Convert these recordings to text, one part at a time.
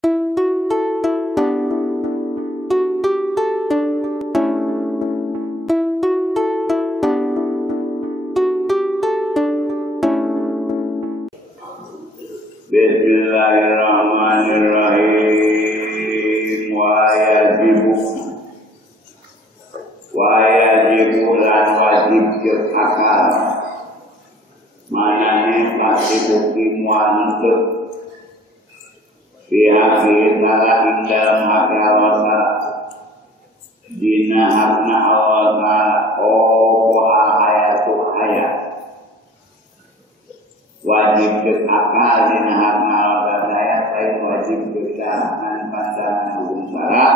Bismillahirrahmanirrahim. Wa yajibu lan wajib jeung akal. Manane pasti bukti muantep. Pihak kita dalam hakawasa dina hakna awasa ayatu ayat. Wajib jeung akal dina hakna wajib kesanan pandangan hukum syarak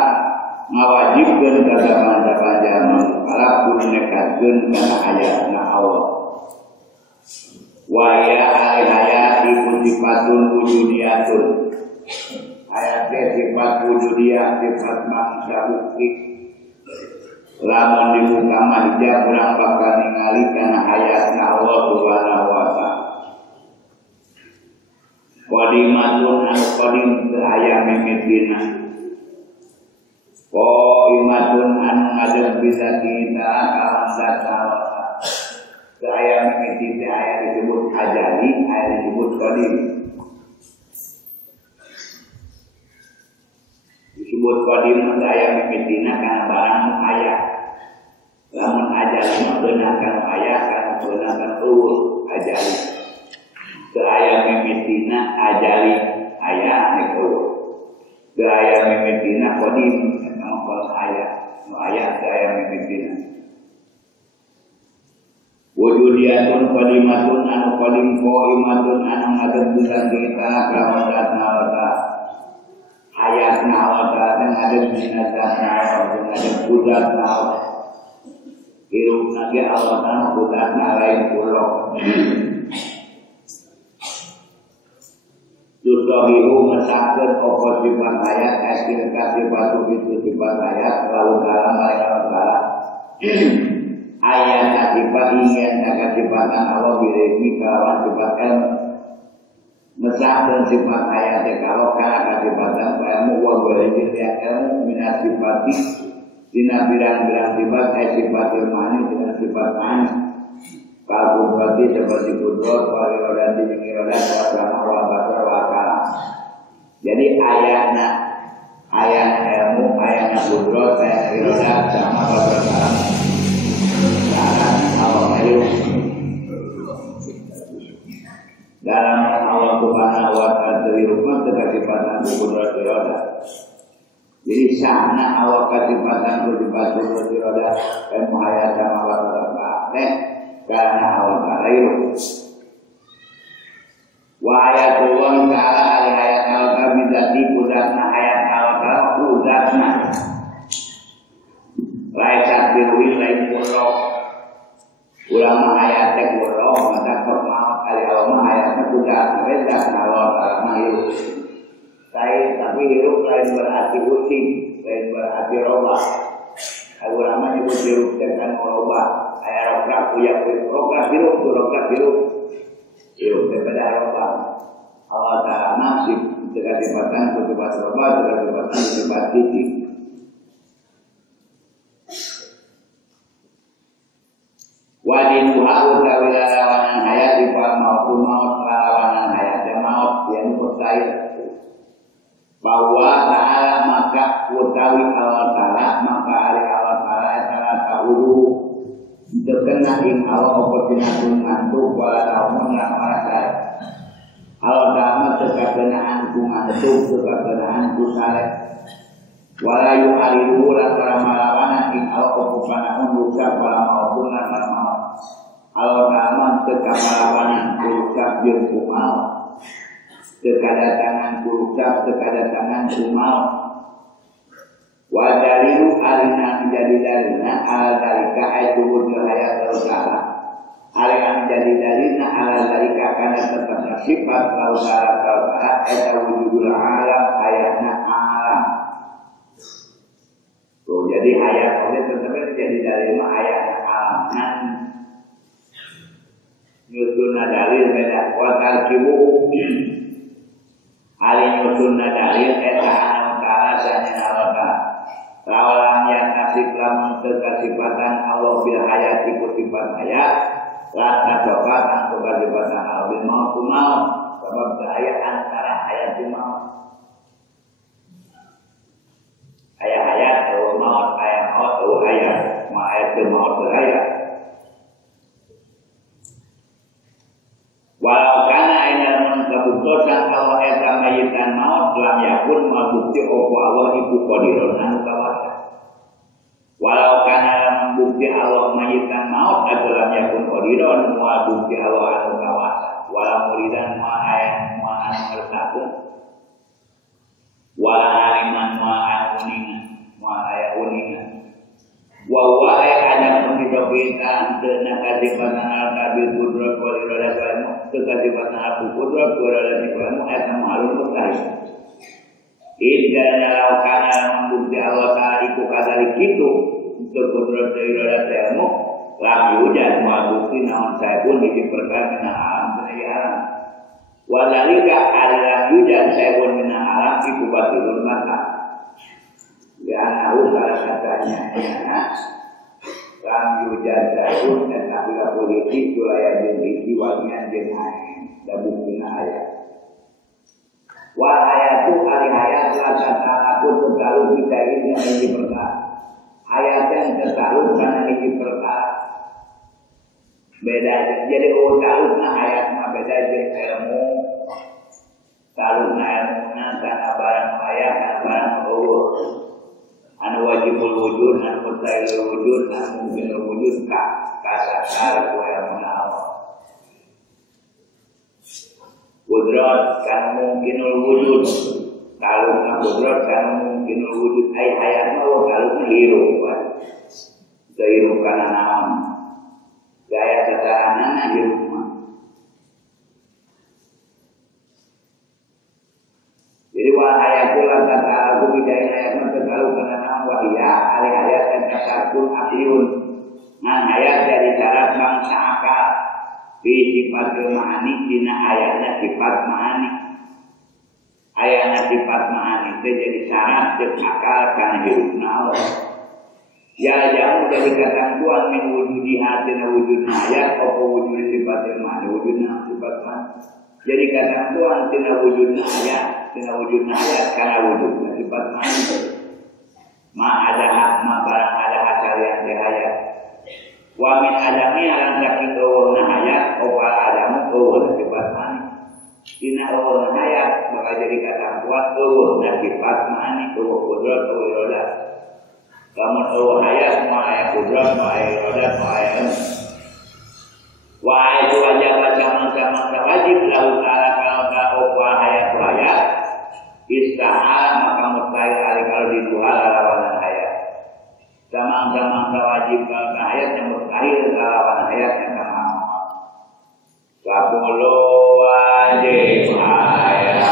ngawajibkeun kagama zaman para punekatkeun kana ayatna Allah wa ya ayati sifatun wujudiyatun ayat sifat wujudiyah sifat manusia bukti lamun dibuka mahijab urang bakal ningali kana ayatna Allah subhanahu wa ta'ala qadimatun al-qadim ayam mimitina qadimatun anu ngadeg bisa kita kalam data ayam mimitina ayam disebut ajali ayam disebut qadim disebut qadim ayam mimitina karena barang ayah lamun ajali benar kan ayah kan benar kan ajali Gaya mimitina ajali ayah neko. Gaya mimitina kodim nama kalau ayah gaya mimitina. Wujudiyatun kodimatun anu kodim koimatun anu ngadebulan kita kawadat nawata. Ayat nawata dan ngadeb binatang nawata ngadeb budak nawata. Hirup nage Allah tanah budak nalain pulau. Tusahihu mesahkan pokok sifat ayat akhir sifat itu sifat ayat lalu dalam mereka negara ayat sifat ingin sifatan Allah bireki kawan sifatkan mesahkan sifat ayat kalau karena sifatan ilmu wa berikir yang ilmu minat sifati dina birang-birang sifat sifat ilmani dengan sifat mani kalau berarti seperti kudrot, walirodan, dingirodan, wasama, wabasar, wakala. Jadi ayatnya ilmu, kudrot, walirodan, sama wabasar. Dalam Allah ilmu. Dalam Allah subhanahu wa ta'ala terhubung kesifatan kudrot, walirodan. Jadi sana Allah kesifatan kudrot, walirodan, ilmu ayat sama wabasar. Karena Allah Ta'ala itu wa ayatullah ta'ala ayat Allah bidati budakna ayat Allah Ta'ala budakna laisat birwil lain kurok ulama ayatnya kurok maka permaaf kali Allah ayatnya budakna budakna Allah Ta'ala mahirup tapi hirup lain berarti utim lain berarti robah ulama nyebut hirup dengan merubah ayat rokak punya rokak hirup daripada rokak Allah Ta'ala nasib dengan sifatan sifat rokak dengan sifat titik wadin tuharu kawila lawanan hayat dipal maupun maut lawanan hayat dan maut yang berkait bahwa Ta'ala maka utawi Allah Ta'ala maka hari Allah Ta'ala etala ta'ulu terkena ing Allah opportunatun ngantuk wala naumun ramarasai Allah Ta'ala terkenaan ku ngantuk terkenaan ku saleh wala yu'alihu lakara malawana ing Allah opportunatun rusak wala maupun lakara maut Allah Ta'ala terkemalawanan ku rusak jeung ku maut Kekadatangan kurucap, kekadatangan kumal Wadalilu alina menjadi dalina Ala dalika ayatubur jahaya terutara Alina menjadi dalina ala dalika Karena tetap sifat terutara Eta wujudul alam ayatna alam Jadi ayat ini tetapnya menjadi dalina ayatna alam Nyusunna dalil beda Watal kibu nyusunna dalil eta anu ta'ala sanya Allah. Lawan yang nasib lamun kesifatan Allah bil hayati ku sifat hayat, la coba angko kesifatan Allah bil maut kumaut sebab daya antara hayat di maut. Hayat atau maut, hayat atau hayat, hayat di maut berhayat. Walau kana ayat kebutuhan kalau eta mayitan maut lam yakun mabukti opo Allah ibu qadirun anu kawasa. Walau kana bukti Allah mayitan maut adalah yakun qadirun mabukti Allah anu kawasa. Walau muridan ma ayat ma anu ngersakeun. Wala aliman ma uningan ma ayat uningan. Wa wa ayat pemita teu nakasifatan al-kabir kudrat wal iradah kesifatan aku kudrat berada di dalam ayat malum mustahil. Idana laukana membukti Allah Ta'ala iku kadari kitu untuk kudrat dari iradah ilmu lam yujad mabukti naon saya pun hiji perkara mina alam dari alam. Wadalika adalah yujad saya pun mina alam iku batilun mata. Ya nahu salah katanya lam yujad daun dan apabila politik wilayah jenis wajian jenis dan buktinya ayat. Wal ayatu ali ayat la ta'ala pun terlalu kita ini yang ini perkara. Ayat yang terlalu karena ini perkara. Beda jadi terlalu ayat mah beda jadi ilmu. Terlalu ilmu karena barang ayat dan barang Allah. Anu wajibul wujud, anu mustahilul wujud, anu mungkinul wujud kasar ku ilmu Allah. Kudrat kan mungkinul wujud, kalau kudrat kan mungkinul wujud, ayat Allah kalau hirup, hirup karena naon, gaya sederhana hirup mah. Jadi wal ayatul kata aku bidain ayat mah kalau karena naon wahia, ayat dan kasarkul asyun, ngan ayat dari syarat bangsa akal. Sifat ma'ani dina ayatnya sifat ma'ani. Ayatnya sifat ma'ani itu jadi syarat akal karena hidupna Allah. Ya jauh dari ketentuan min wujudi hatina wujudna ayat atau wujud sifat ma'ani wujudna sifat ma'ani. Jadi ketentuan tina wujudna ayat karena wujudna sifat ma'ani. Ada hak ma barang ada asal yang dihayat. Wa min adami alam saking awalna hayat awal adamu awal sifat mani dina awalna hayat maka jadi kata kuat awal dan sifat mani awal kudrat awal irodat kamu awal hayat ma ayat kudrat ma ayat irodat ma ayat wa itu wajib sama-sama wajib lahu ta'ala kalau awal hayat hayat istahal maka mustahil kalau dijual lawan hayat sama-sama wajib kalau ayat yang mustahil lawan ayat yang sama. Kapulu wajib ayat.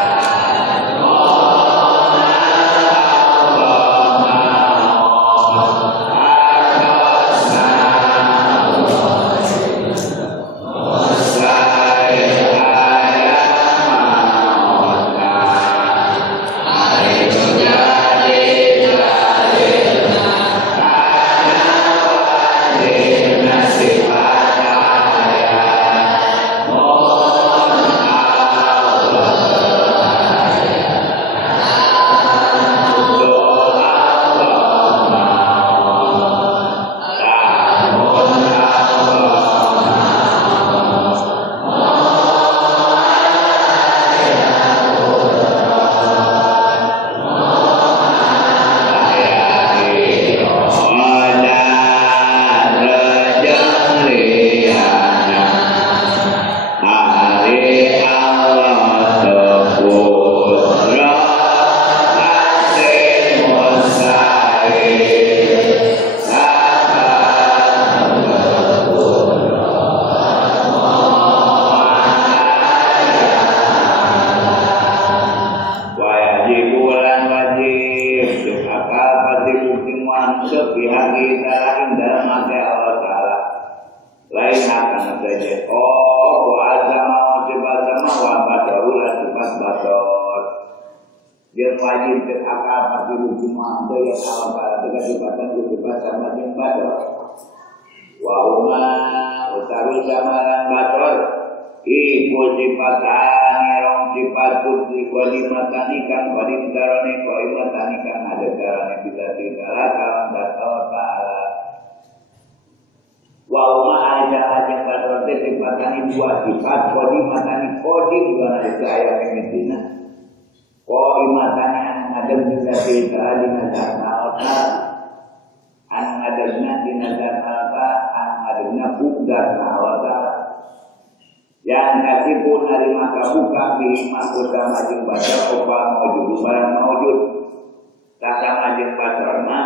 Oh, wa azama wa sifat sama wa badaru la sifat badar. yang wajib berakal pasti hukum mantu yang awal pada kecepatan kecepatan sama yang bator. Wahuma utawi samaran bator iku sifatan rong sifat putri kalimatani kan palintarane kalimatani kan ada carane bisa ditarakan bator ta'ala. Wahuma aja bator sifatan dua sifat kalimatani kodim bukan ada ayat Medina. Qaimatani an ngadeg billahi ta'ala dinazar alta an ngadegna dinazar alta an ngadegna bugdan alta yang kasipun narima kabuka bihi makuta majeng baca opa maujud barang maujud kata majeng bacarna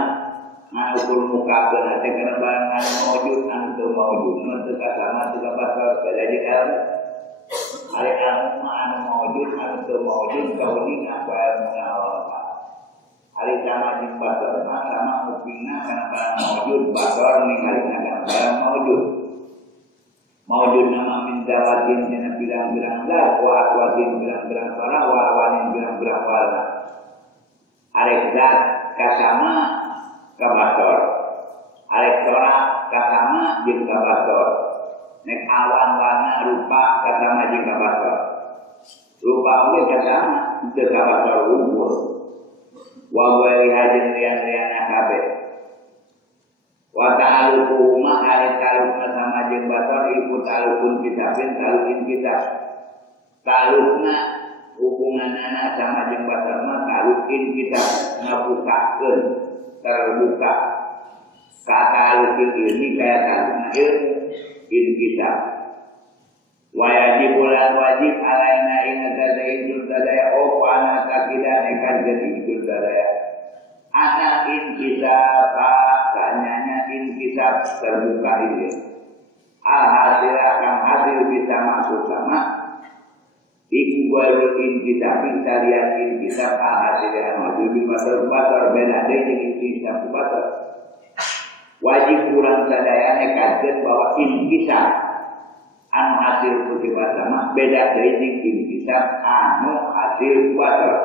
ngaukur muka kenate kena barang maujud antu maujud nanti kasama juga bacar jadi ilmu hari ilmu anu maujud antu maujud kaulina barang mengawalka hari sama jimbatar sama mukina karena barang maujud bacar ningali naga barang maujud nama mindawatin dina bilang-bilang zat wa akwatin bilang-bilang suara wa awanin bilang-bilang warna arek zat kasama kabator arek suara kasama jeung kabator nek awan warna rupa kasama jeung kabator rupa oge kasama teu kabator unggul wa wali hajin rian-riana kabeh wa ta'aluku ma ari taluk sama jeung bator iku talukun kitabin talukin kitab talukna hubunganana sama jeung bator mah talukin kitab ngabukakeun terbuka kata talukin ini kaya talukna ilmu in kitab wa yajibulan wajib alaina inna tadayyul tadaya opana takidan ekan jadi itu tadaya ana in kitab tanyanya in kitab terbuka ini alhasil akan hasil bisa masuk sama iku baru in kitab kita lihat in kitab alhasil yang masuk di batar beda dengan in kitab batar wajib kurang sadaya kaget bahwa in kitab anu hasil kutipan sama beda dari in kitab anu hasil batar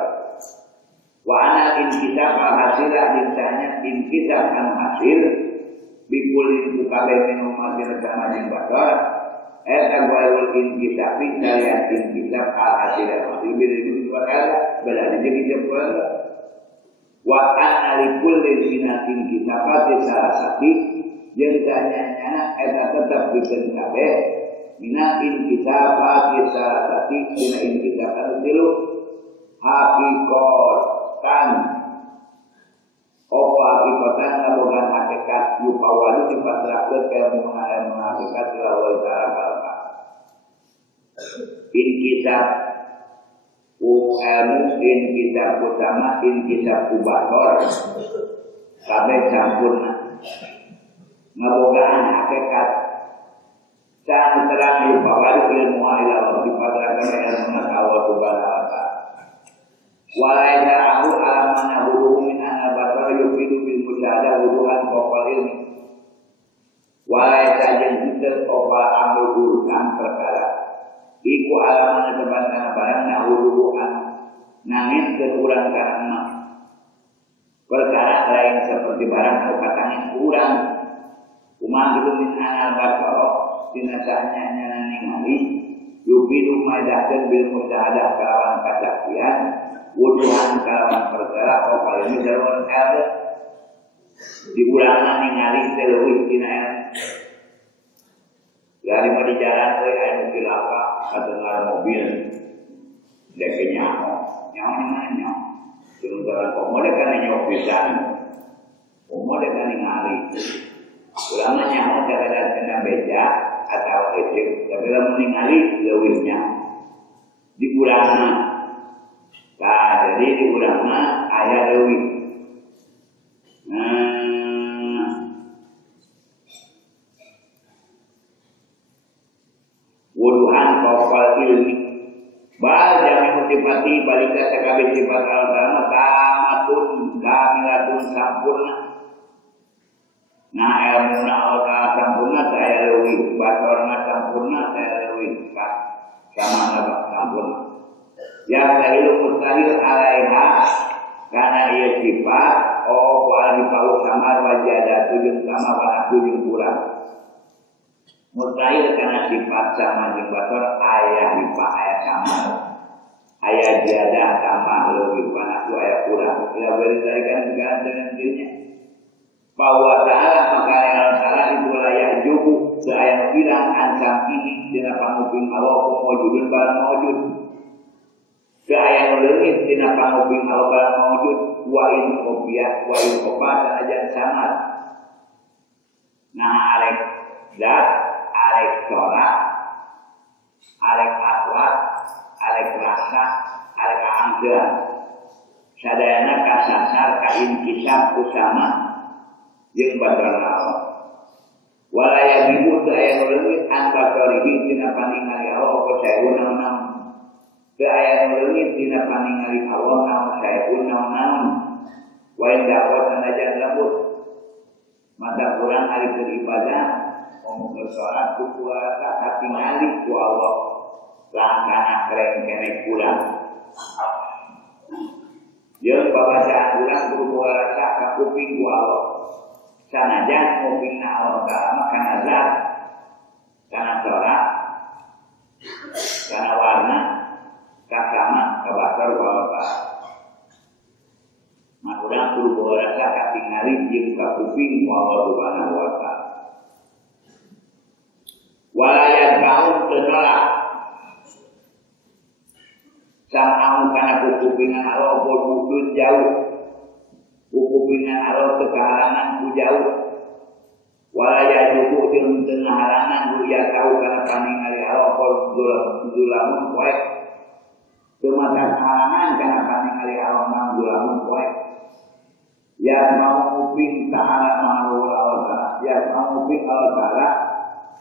wa ana in kitab al-hasilah dintanya in kitab anu hasil bikulin bukabe minum hasil sama yang bakar eta guaul in kitab lihat in kitab al-hasilah hasil birin bakar beda jadi jempol wa ana likulin minatin kitab salah satu yang tanya eta tetap bikin kabeh minatin kitab salah satu dina in kitab anu tilu haqiqat kan opa hakikatan ngabogan hakikat yupawalu dipasrahkeun ka ilmu hakikat lawal ta'ala in kitab ilmu in kitab utama in kitab ubator kabeh campurna ngabogaan hakikat can terang yupawalu ilmu ilmu dipasrahkeun ka ilmu Allah subhanahu wa ta'ala walai da'ahu alamana huruhu min anabatar yukidu bil musyahadah huruhan kopal ilmi walai ta'jen hitel kopal amul huruhan perkara iku alamana teban kana barang na huruhan nangin kekurang karena perkara lain seperti barang atau katangin kurang umang itu min anabatar dinasahnya ningali yukidu maidahkan bil musyahadah kalawan kasaksian wuduhan kalawan perkara o kali ini jalan el diulangan ningali teleuih dina el dari di jalan teh aya mobil apa kadengar mobil deke nyaho nyaho sementara komode kan nyok pisan komode kan ningali ulama nyaho kadang kena beja atau ecek tapi lamun ningali leuwihnya diulangan. Nah, jadi di ulama ayat dewi. Wuduhan kopal ilmi. Bal jami mutipati balika sekabeh sifat al-dama tamatun kamilatun sampurna. Nah, ilmu al-dama sampurna saya dewi. Batorna sampurna saya dewi. Sama sampurna. Yang dahulu mustahil alaiha karena ia sifat wal dipau samar wajada tujung sama walaku jeung kurang mustahil karena sifat sama jeung bator aya dipa aya samar aya jadah tambah leuwih walaku aya kurang ila beri kan segala dengan dirinya bahwa ta'ala maka Allah ta'ala itu layak jubu seaya bilang ancam ini dina panguping Allah mawujudun barang mawujud seaya leungit dina panguping Allah barang mawujud wa in kopiah wa in kopat ajan samar nah arek dat arek sholat arek akwat arek rasa arek anggeun sadayana kasasar ka inkisab kusama jeung badal Allah walaya bibu teu aya leungit an basarihi dina paningali Allah apa saeun naon teu aya leungit dina paningali Allah naon saeun naon wa inda qasanajan lembut mata kurang ari beribadah omong salat ku puasa katingali ku Allah langkana kereng kene kurang jeung babacaan urang kudu puasa ka kuping ku Allah sanajan kupingna Allah Ta'ala kana zat kana corak kana warna kasama kabasar ku Allah Ta'ala maka urang kudu puasa katingali jeung ka kuping ku Allah Subhanahu wa Ta'ala walayat baun tenolak sam'ahu kana kupingan Allah berdudun jauh kupingan Allah kekaharangan ku jauh walayat jubu jeung teu ngaharangan ku ya tahu kana paningali Allah berdulamun poek teu mata kaharangan kana paningali Allah berdulamun poek ya mau kuping ta'ala mahaula Allah ya mau kuping Allah Ta'ala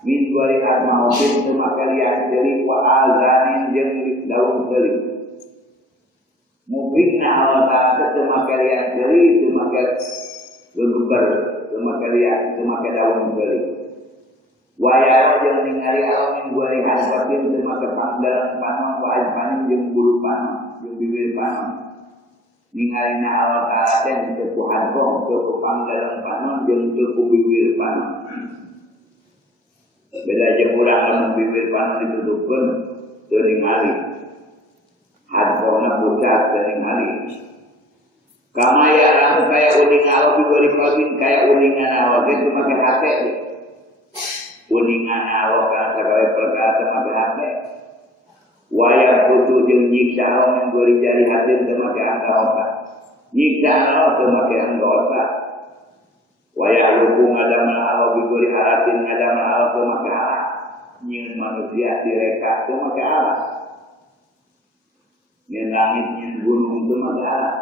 min wali asma'ubin semakalian jeli wa azanin jeung daun jeli mubinna Allah Ta'ala semakalian jeli semakal lelubar semakalian semakal daun jeli wa ya jeung ningali Allah min wali asma'ubin semakal pangdalan panon wa ajpanin jeung bulu panon jeung bibir panon ningali Allah Ta'ala teh teu hadroh teu pangdalan panon jeung teu bibir panon beda aja kurang lamun bibir panon ditutupkeun teu ningali hadrona pucat teu ningali kama ya lamun kaya uning Allah diberi kalbin kaya uningan Allah teh teu make hate uningan Allah kana sagala perkara teu make hate waya putu jeung nyiksa Allah memberi jari hati teu make anggota nyiksa Allah teu make anggota waya luku ngadamna Allah biberi haratin ngadamna Allah teu make alat nyeun manusia direka teu make alat nyeun langit nyeun gunung teu make alat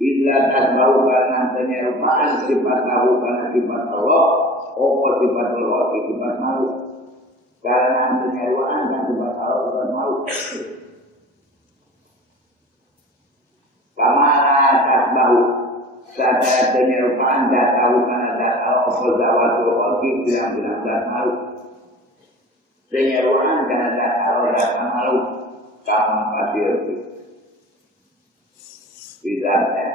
illa tasbau kana penyerupaan sifat tahu kana sifat Allah apa sifat Allah sifat malu karena penyerupaan kana sifat Allah sifat malu kamana tasbau sadar penyerupaan dan tahu karena dan al-Qadawat wal-Qadib bilang-bilang dan malu penyerupaan karena dan al-Qadawat malu kamu hadir bidangnya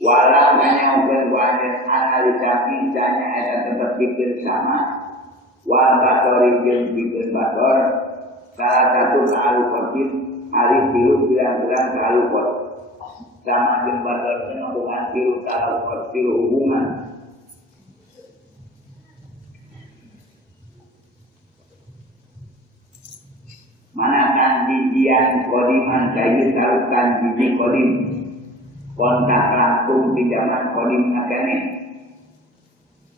walau hanya berwajar analisa kisahnya ada tetap bikin sama wal batori yang bikin bator salah satu al-Qadib hari tilu bilang-bilang al-Qadib sama jembatan bukan tiru kalau tiru hubungan manakan jijian kodiman kayu taruhkan jiji kodim kontak langsung di zaman kodim nakene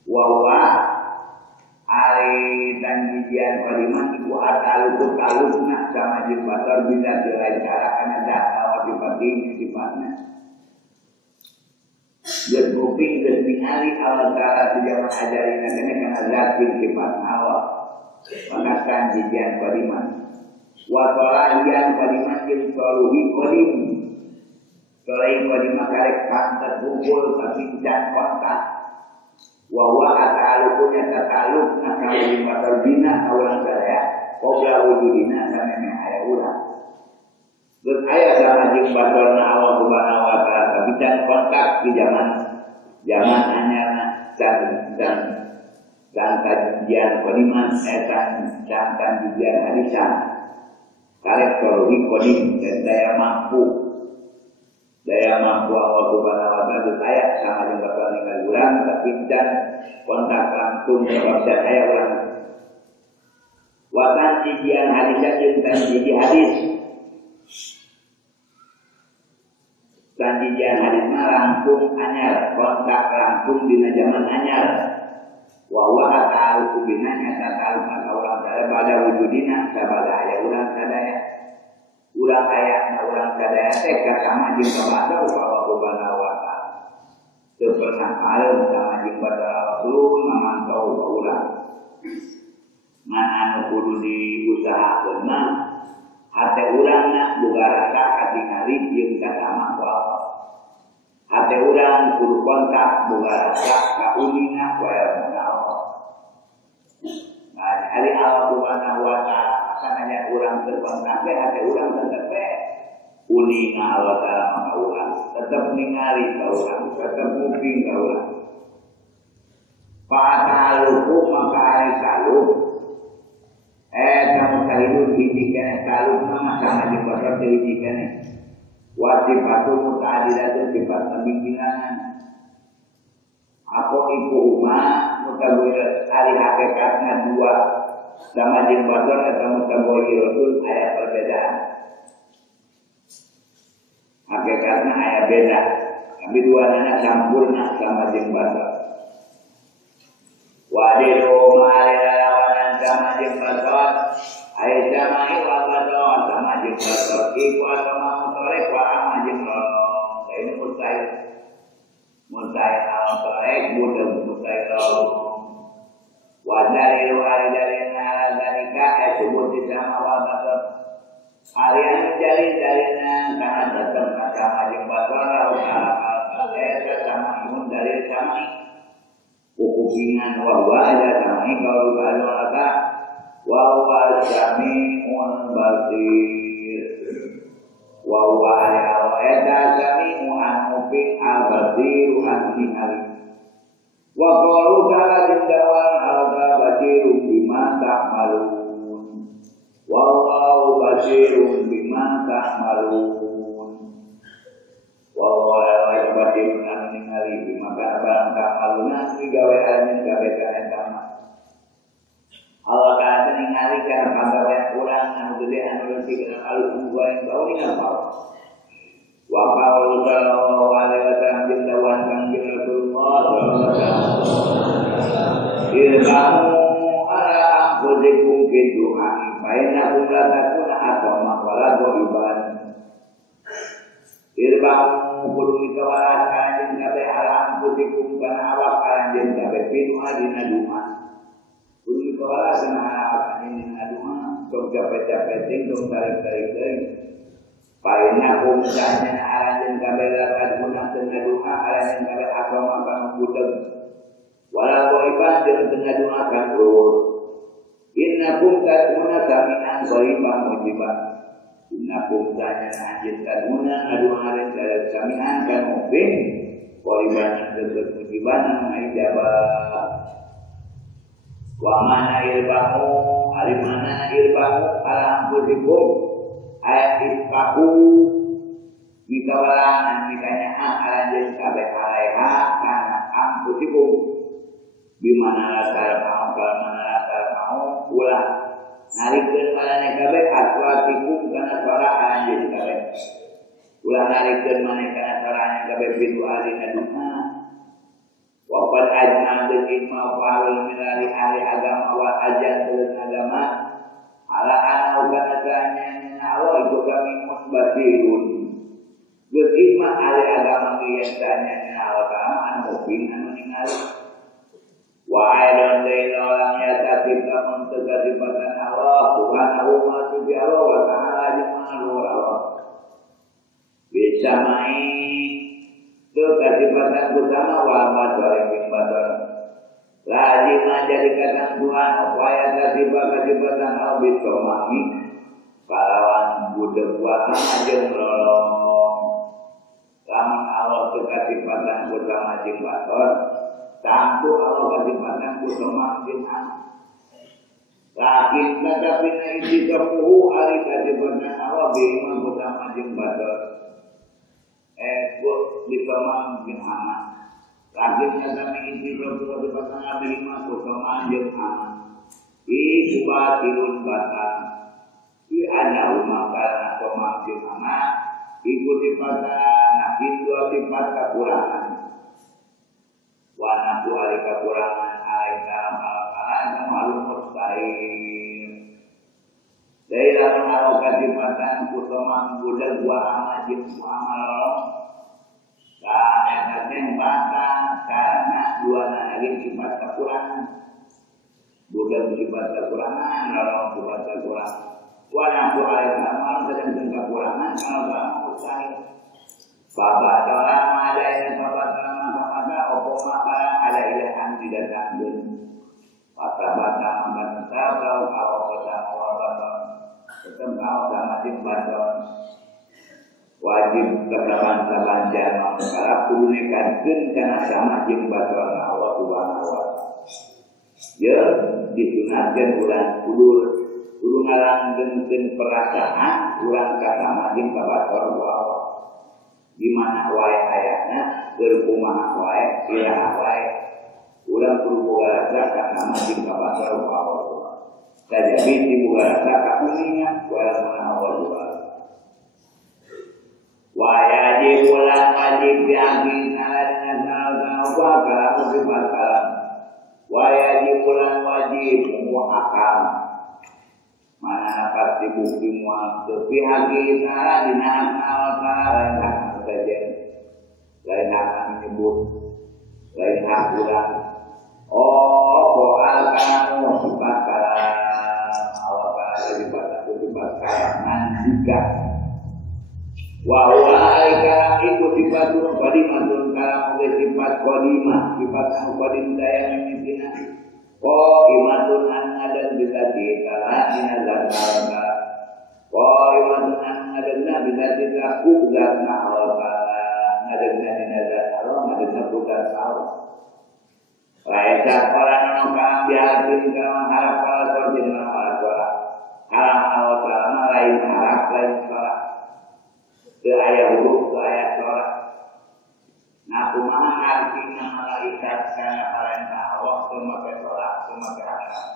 wawa ari dan jijian kodiman iku atalu talukna sama jembatan bisa dilancar karena data sifatnya dan kuping dan tingali Allah Ta'ala sejauh ajarin adanya karena zatin sifat Allah manakan jijian kodiman watolahian kodiman yang soluhi kodim solahi kodiman karek pantas kumpul kepincang kontak wawa atalukunya tataluk nakali matal bina awalan saya kobra wujudina dan memang ayah ulang Terus ayat sama jeung batorna Allah Subhanahu wa taala tapi can kontak di zaman anyarna dan kajian kodiman dan kajian hadisan karek torowi kodim dan daya mampu Allah Subhanahu wa taala ayat sama jeung batorna ngaluran tapi can kontak langsung sebab ayat ulang watan kajian hadisan jeung kajian hadis Sanjian hadis langsung anyar, kontak langsung dina zaman anyar. Wa ta'ala kubinanya ta'ala pada orang sadaya pada wujudina sabada aya urang sadaya. Urang aya na urang sadaya teh kasama jeung kabada Allah Subhanahu wa taala. Teu pernah aeum sama jeung bada Rasul mamantau ka urang. Ngan anu kudu diusahakeun mah hate urangna boga rasa katingali jeung kasama ku Allah. Hate urang kudu kontak boga rasa ka unina ku Allah. Nah, hari Allah Subhanahu wa taala sananya urang terkontak teh hate urang tetep unina Allah taala ka urang, tetep ningali ka urang, tetep muping ka urang. Fa'aluhu maka ari saluh kamu sahidun hiji kene saluh nama sama jeung bator teh hiji kene. Wasifatul muta'addidatun sifat pemimpinan. Apa ibu umah mutawir ari hakikatna dua sama jeung bator atau mutawirun aya perbedaan. Hakikatna aya beda. Tapi duanana sampurna sama jeung bator. Wadiru ma'alalawanan sama jeung bator ayat samai wa bator sama jeung bator iku agama mutorek wa ama jeung lolong ini mustahil al-mutorek budak mustahil lolong wadarilu alidarina aladalika disebut di sama wa bator alian menjadi darina karena tetap sama jeung bator ayat sama imun dari samai hukumingan wahwa ada kami kalau ada kata wahwa sami'un basir wahwa ada kami mu'anufin al-basiru an-nihari wa qalu kala jendawang al-basiru bima ta'malun wallahu basirun bima ta'malun wallahu basirun an-nihari bima ta'malun aluna gawe alamin gawekan etama Allah Ta'ala ningali kana pagawean urang anu gede anu leutik kana alun goreng bau ningal pau wa qaulu sallallahu alaihi wasallam jeung dawuhan kanjeng Rasulullah sallallahu alaihi wasallam irhamu ala anfusikum fi du'a fa innakum la takuna atama wala ghaiban irhamu kudu dikawalakan jeung kabeh ala anfusikum kana awak kalanjeun kabeh pinuha dina duha kudu dikawalakan ala awak dina duha sok capek-capek jeung sok tarik-tarik deui paina kum sanya alanjeun kabeh lakad guna dina duha alanjeun kabeh agama kang budeg wala ghaiban jeung dina duha kang urut innakum taduna sami'an ghaiban mujibah innakum sanya najin taduna adu harin dari sami'an kan mungkin Waliban tersebut mujibana mengijabah wa mana irbahu alimana irbahu ala anfusikum ayat ispaku dikawalan mikanya ala jen kabeh alaiha kana anfusikum bimana lasar mau kalmana lasar mau ulah narikeun maneh kabeh aswatikum kana suara ala jen kabeh ulah narikeun maneh kana suaranya kabeh bidu alina duha waqad ajma bil ma'fa'ul milali ahli agama wa ajan dengan agama ala anau kana sanya Allah itu kami musbatirun bil ijma ahli agama yang sanya Allah ta'ala anu bin anu ningali wa aidan laila lam yatasib untuk kesifatan Allah subhanahu wa ta'ala jemaah Allah bisa main itu kesifatan bersama wal badar bin badar lazim menjadi kata Tuhan upaya kesifatan Allah bisomami kalawan budak buatan ajeng lolong lamun Allah kesipatan ku sama jeung bator tampu Allah kesipatan ku sama jeung anak lakin tetapi isi kepuhu ari kesipatan Allah bingung ku sama jeung bator ku disama jeung anak lakin tetapi isi kepuhu kesipatan Allah bingung ku sama jeung anak iku batilun batang ada rumah karena pemakai anak ikut sifatnya itu sifat kekurangan warna tu hari kekurangan hari dalam al-Quran yang malu mustahil dari dalam al-Quran sifatnya kutomang budak buah amat jenis amal dan yang batang karena dua lagi sifat kekurangan bukan sifat kekurangan lalu sifat kekurangan walau soal amal sedang kekurangan kalau kamu mustahil. Bapak orang ada yang bapak orang maka opo maka ada ilahan tidak tanggung. Bapak maka tahu kalau kita orang tetap tahu sama timbaton wajib kesabaran jangan kalau kunekan karena sama timbaton Allah Subhanahu wa taala. Ya disunatkan bulan kudur urang langgengkeun perasaan urang kasama jeung kabator Allah di mana wae ayatna keur kumaha wae iraha wae urang kudu boga rasa kasama jeung kabator Allah kajabi ti boga rasa kakuningan kuaran Allah wajib ulang wajib yakin dengan apa kalau dibatalan wajib ulang wajib muhakam mana pasti bukti mual sepihak kita di nakal lain hak saja lain hak menyebut lain hak ulang soal kamu sifat awal sifat kalangan juga wahai kalam itu sifat qadimatun kalam sifat qadimah sifat qadim daya mimpinan imatun an-nadan bilati kalahina zakara imatun an-nadan bilati takub zakna Allah nadanna dinazara nadanna bukan Allah laisa para nonokam bihatin kawan harap para sojin harap Allah lain harap lain sholat ke ayat huruf ke ayat sholat nah kumaha artinya malaikat karena perintah Allah memakai sholat memakai akal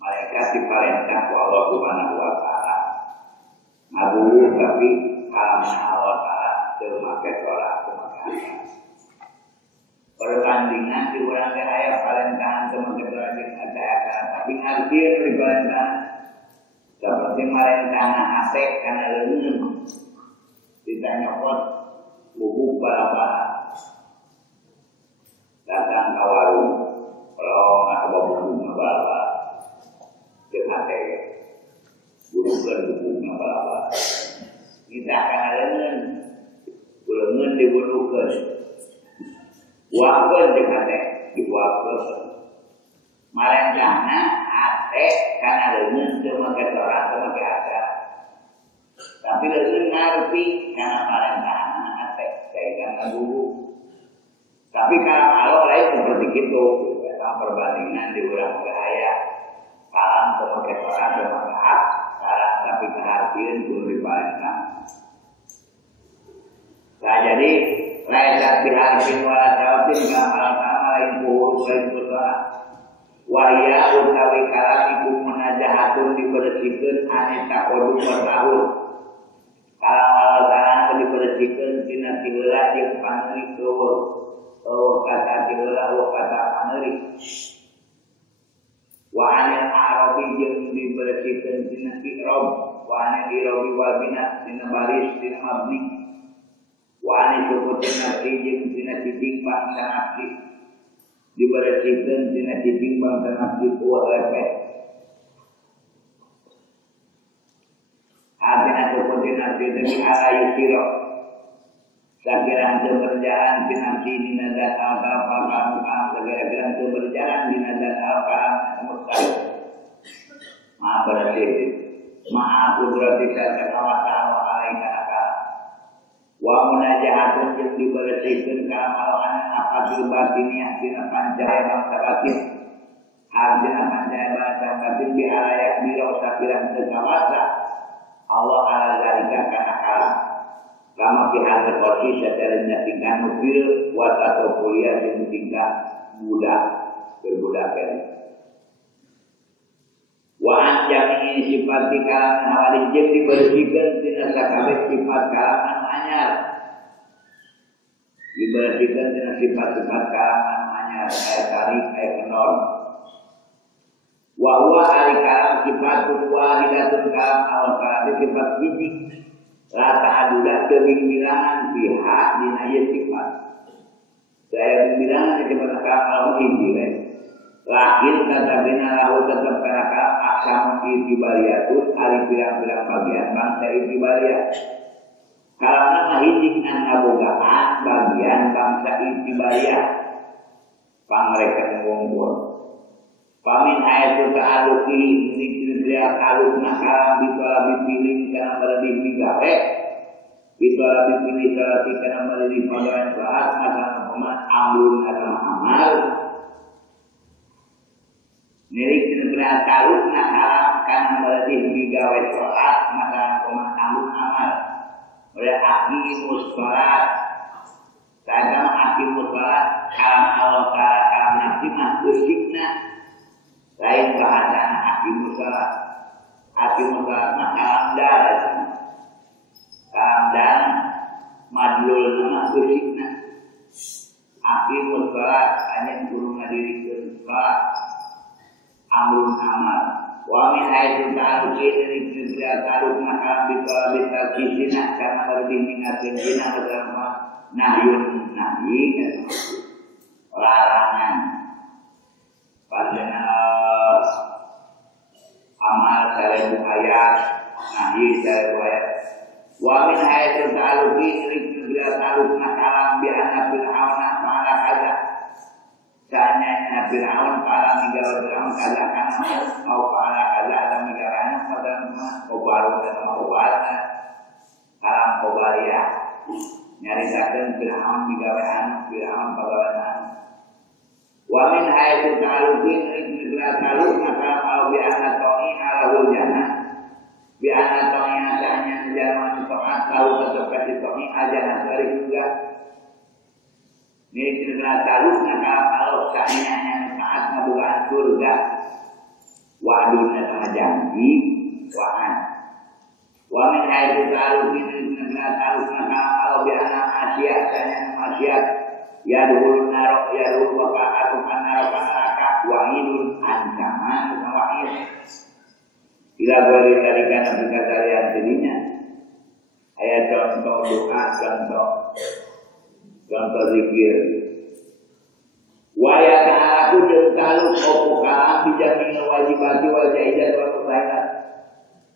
malaikat diperintah ku Allah Subhanahu wa taala ngabulu tapi karena Allah taala memakai sholat memakai akal perbandingan di urang teh aya perintahan memakai sholat jeung akal tapi artinya diperintah seperti perintah hati kana leungeun ditanya kot bubuk balap datang ke warung kalau nggak bawa bubuk balap kenapa bubuk balap kita akan lengan lengan dibunuhkan wakil kenapa diwakil marentahna ate karena lengan semakai orang semakai ada tapi lengan ngerti karena marentahna ate kayak dulu tapi kalau Allah lain seperti itu dalam perbandingan di urang bahaya kalam semakai orang semakai hak kalam tapi kehadiran belum diperintah nah jadi lain biharfin wala jawabin kamal lain puhur lain putra waya utawi kalam iku munajahatun dibersihkan anita kodu bertahun kalam Allah ta'ala dibersihkan tina tiwala yang paneri kewur kata tiwala kata paneri wa anil arabi yang dibersihkan tina i'rab wa anil i'rabi wal bina tina baris tina mabni wa anil sukutin nafsi yang tina ditimbang nafsi dibersihkan tina ditimbang nafsi kuat lepeh artinya sukutin nafsi dengan alayu sirok segera berjalan di nafsi dinadat al-kalam segera berjalan dinadat al-kalam mustahil Maha bersih, maha kudrati serta ta'ala alaika akal. Wa munajahatun yang dibersihkan kalam alahan akadul batiniah dina pancahaya bangsa batin. Dina pancahaya bangsa batin bialayak birau sakiran segawasa. Allah ala zalika kana kalam. Kama pihak terkosi setelahnya tingkah mobil wasato kuliah yang tingkah budak berbudakan. Wa anjam ini sifat di kalangan awal jem dibersihkan tina sakabeh sifat kalangan anyar. Dibersihkan tina sifat-sifat kalangan anyar ayat tarik ayat kenol. Wa huwa ari kalam sifatun wahidatun kalam awal kalam sifat hiji. Rata adulah kebimbilangan pihak dinaya sifat. Saya bimbilangan sifat kalam hiji. Lakin kata bina lahu tetap karakal aksamun itibariyatun ali bilang-bilang bagian bangsa itibariyat. Kalau nama hijik ngabogaan bagian bangsa itibariyat. Pangrekan wongkor. Pamin ayatu ta'aluki dikira aluk nakalam bitola bipilih karena berlebih digawe. Bitola bipilih salati karena berlebih panggalan saat maka pemat amrun atau amal. Milik negara taluk nakalam karena berlebih digawe saat maka pemat amrun amal. Oleh akimus salat. Kadang akimus salat kalam Allah kalam nafsi usikna. Lain bahasa hakimus salat. Hakimus salat kalam dan madlul nama kusikna. Hakimus salat hanya guru ngadirikan salat. Amrun amal. Wa min haytu ta'aluki dari kibra ta'aluk makalam bitola bital kisina karena berbih mengingatkan jina bersama nahyun nahyi larangan. Padahal amal sare ayat nahi sare ayat wa min hayatu ta'aluki ila ta'aluk nakalam bi anna fir'aun fa'ala kaza sanya fir'aun fa'ala migala fir'aun kaza kana au fa'ala kaza ada migalana pada kobaru dan kobarna kalam kobaria nyaritakeun fir'aun migala anak fir'aun pagawana wa min hayatu ta'alukin ila ta'aluk nakalam au bi anna ta'i ala jannah bi anna ta'i asanya jalan taat kalau tetap kasih ta'i aja dari juga ini ila ta'aluk nakalam au sanya taat ngabukaan surga wa'adun sama janji wa'an wa min hayatu ta'alukin ila ta'aluk nakalam au bi anna asya sanya maksiat ya dulu narok ya dulu wakatu panarok neraka wahidun ancaman wahid bila boleh dikalikan Afrika kalian jadinya ayat contoh doa contoh zikir wa ya ta'alaku jengkalu opo kalam bijamin wajibati wal jaidat wal mustahilات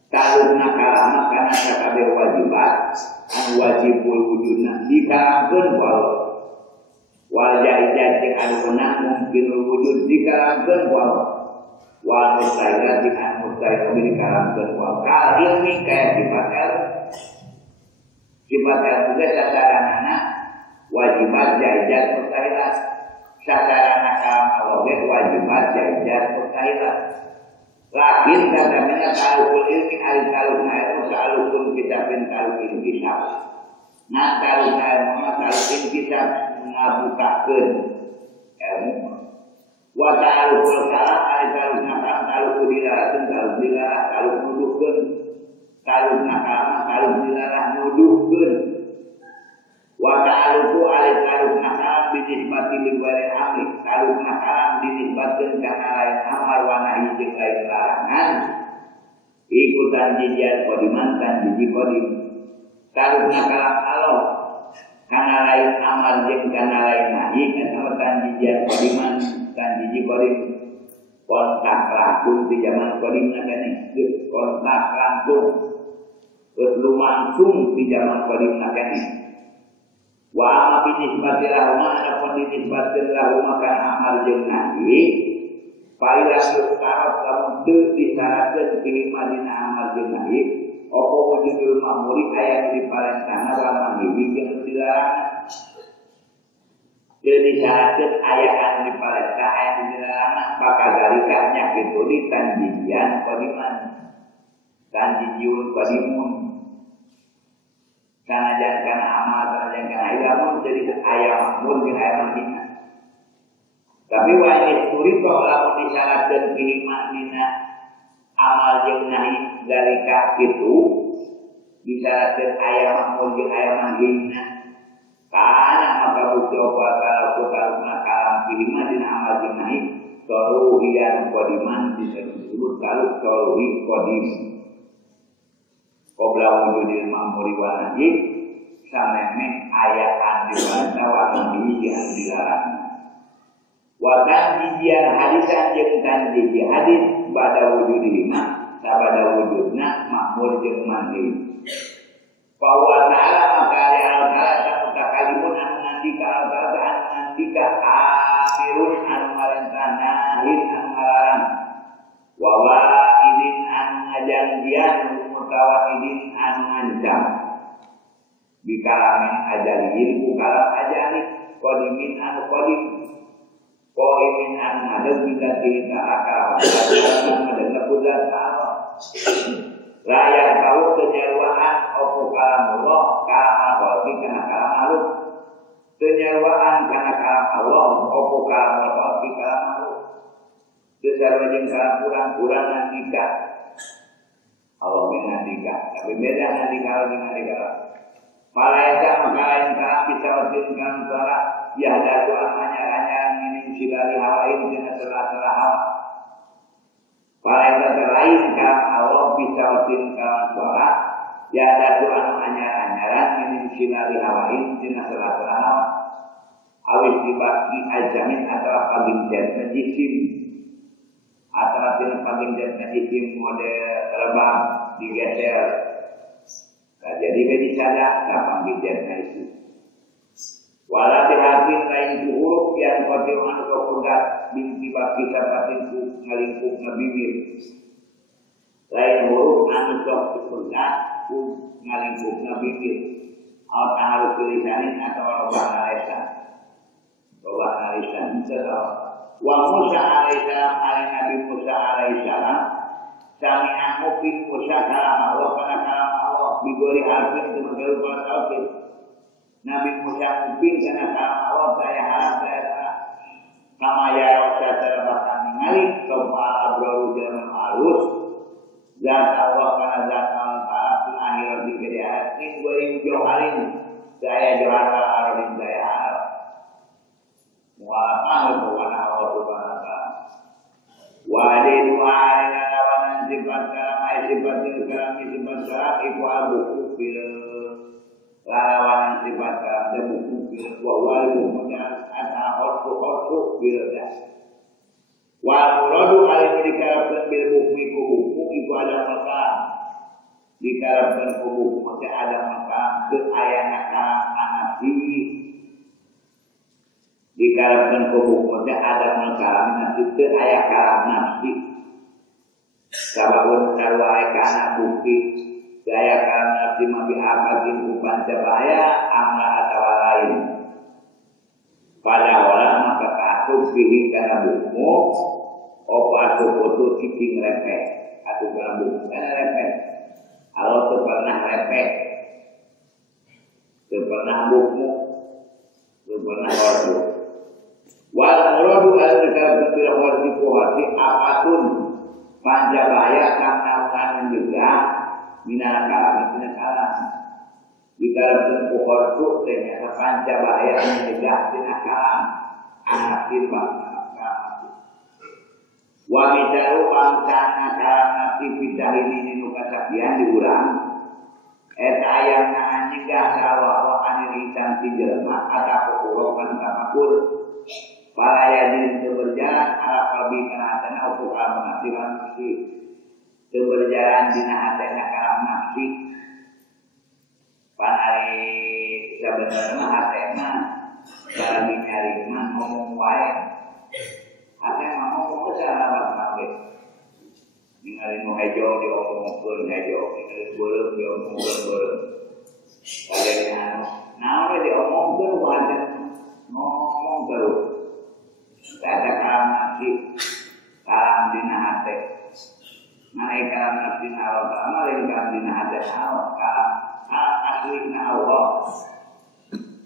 taluk nakalama karena sakabe wajibat an wajibul wujudna dikalamkeun ku Allah wal jaidat sing anu menang mungkin wujud dikalamkeun ku Allah wal mustahil sing mustahil dikalamkeun ku Allah ka ilmi kaya sifat juga sasaranana wajibat jaidat mustahilat sasarana kalam Allah wajibat jaidat mustahilat lakin katanya talukul ilmi al-talukna itu talukul kitabin talukul kitab nah talukna talukul kitab ngabukakeun ilmu wa ta'alukul kalam al-taluk nakam taluk dilarang taluk dilarang taluk nuduhkeun taluk nakam taluk dilarang nuduhkeun wa ta'aluku al-taluk nakam binisbati liwalil amri taluk nakam dinisbatkeun kana lain amal wa nahi jeung lain larangan ikutan jijian kodiman kan jiji kodim taluk nakam Allah kana lain amal jeung kana lain nahi kan jijian kodiman kan jiji kodim kontak langsung di zaman kodim nakane kontak langsung terus lumangsung di zaman kodim nakane wa amma binisbati lahum ana pun dinisbatkeun lahum kana amal jeung nahi Pailah taraf lamun teu disyaratkeun pilih madina amal jeung nahi, opo wujudul ma'muri aya di parentahna lamun hiji jeung dilarang. Teu disyaratkeun aya anu diparentah aya di dilarang, maka galikanya kitu di tanjian qadiman. Tanjiun qadimun. Sanajan kana amal sanajan kana ilmu jadi aya makmur jeung aya madina. Tapi wajib turi kalau lamun disyaratkan pilih maknina amal jeung nahi dari itu disyaratkan ayam makmul jeung ayam manggina karena maka ucoba kalau kutaruna kalam pilih maknina amal jeung nahi soluhian kodiman disebut kalau soluhi kodim qobla wujudil makmuri wa nahi sameme ayatan dibantah wa nahi yang dilarang. Watan jijian hadisan jeung tanjiji hadis pada wujudihna sabada wujudna makmur jeung mandi. Bahwa ta'ala maka Allah ta'ala kalimun anu ngandika Allah anu ngandika amirun anu marentah nahin anu ngalarang. Wa wa'idin anu ngajanjian mutawa'idin anu ngancam. Bikalamin ajalihin bukalam ajali qadimin anu qadim. Qaimin an madad bidati ta'ala wa madad budak ta'ala layak tahu kenyarwaan opo kalam Allah kalam Allah kana kalam Allah kenyarwaan kana kalam Allah opo kalam Allah kalam Allah desarwa jeung kalam kurang-kurang nandika Allah nandika tapi beda nandika jeung nandika malaika maka lain kalam bisa bertinkan salah ya ada doa hanya silali hawain dengan telah hawa. Para lain kalam Allah bisa watin kalam suara. Ya ada doa anyaran ini silali hawain dengan telah hawa. Awis dibagi ajamin antara pagingjan najisim. Antara dengan pagingjan najisim model terbang digeser. Nah, jadi bedi sada pagingjan najisim. Walau dihatin lain huruf yang kodim anu kepugat binti baki sapatin ku ngalingkup nabibir. Lain huruf anu kepugat ku ngalingkup nabibir. Al taharus tulisanin atau robah narisan. Robah narisan misalnya. Wa Musa alaihissalam alai Nabi Musa alaihissalam sami ahmupin Musa kalam Allah pada kalam Allah bigori alfin itu mengelupas alfin. Nabi Musa mungkin karena kalam Allah saya harap saya sama ya saya terbatas ningali sopa abrahu jalan arus zat Allah karena zat Allah ta'ala akhir di keadaan ini boleh jauh hari ini saya jauh aradin saya harap mualafah kepada Allah subhanahu wa ta'ala wadi dua hari lawanan sifat kalam ayat sifat kalam sifat kalam iku al-buku lawan sifat kalam buku wa wal mu'minat ata ortu birada wa muradu alif dikarabkan bil buku buku itu ada maka dikarabkan buku maka ada maka ke ayana kalam anafi dikarabkan buku maka ada maka nanti ke ayat kalam nafsi sababun karwa kana bukti gaya karena lima bihabatin bukan sebaya amla atau lain. Pada orang maka takut pilih karena buku, obat foto ciping repek atau karena buku karena repek. Kalau pernah repek, pernah buku, pernah ordu. Wal muradu al-negara berpilih ordu kuhati apapun panjabaya karena juga minat kalam dikarepkeun ku khortu ternyata pancabaya mencegah tina kalam anakin bangsa wa midalu bangsana kalam nafsi bidarini nu kasakian diurang eta ayana nyegah sawa anil insan ti jelema ataku kurokan tafakur para yadin berjalan ala qalbi kana atana untuk al-munasiban nafsi berjalan dina hatena kalam nafsi panari sebenarnya hatena bagi nyari mah ngomong wae hatena ngomong alamat nabi. Ningali nu hejo diomongkeun hejo, ningali beureum diomongkeun beureum. Kadang naon diomongkeun wajan ngomong terus. Kata kalam nafsi, kalam dina hati. Mana kalam nafsi na Allah, mana kalam dina hati Allah, kalam asli na Allah.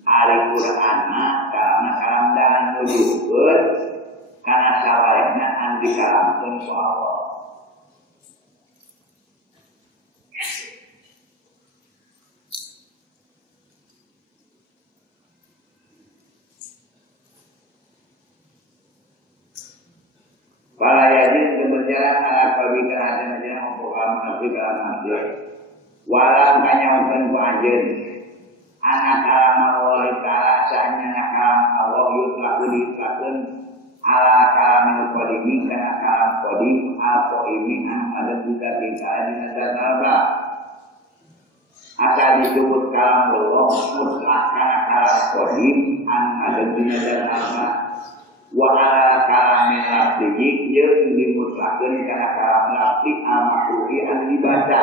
Hari Quran kalam dan nujukkeun kana sawarehna anu dikalamkeun ku Allah. Para yadin berjalan ala kalbi kerajaan aja memprogram nafsi kalam nafsi. Walau kanyakeun ku anjeun anak kalam Allah ta'ala sanya kalam Allah yutlaku diutlakeun ala kalam qadimi kana kalam qadim atau ini ada juga kita dina daraba. Asal disebut kalam Allah mutlak kana kalam qadim ada dina daraba. Wa ala kalam lafzi jeung dimutlakeun kana kalam lafzi al-ma'rufi anu dibaca.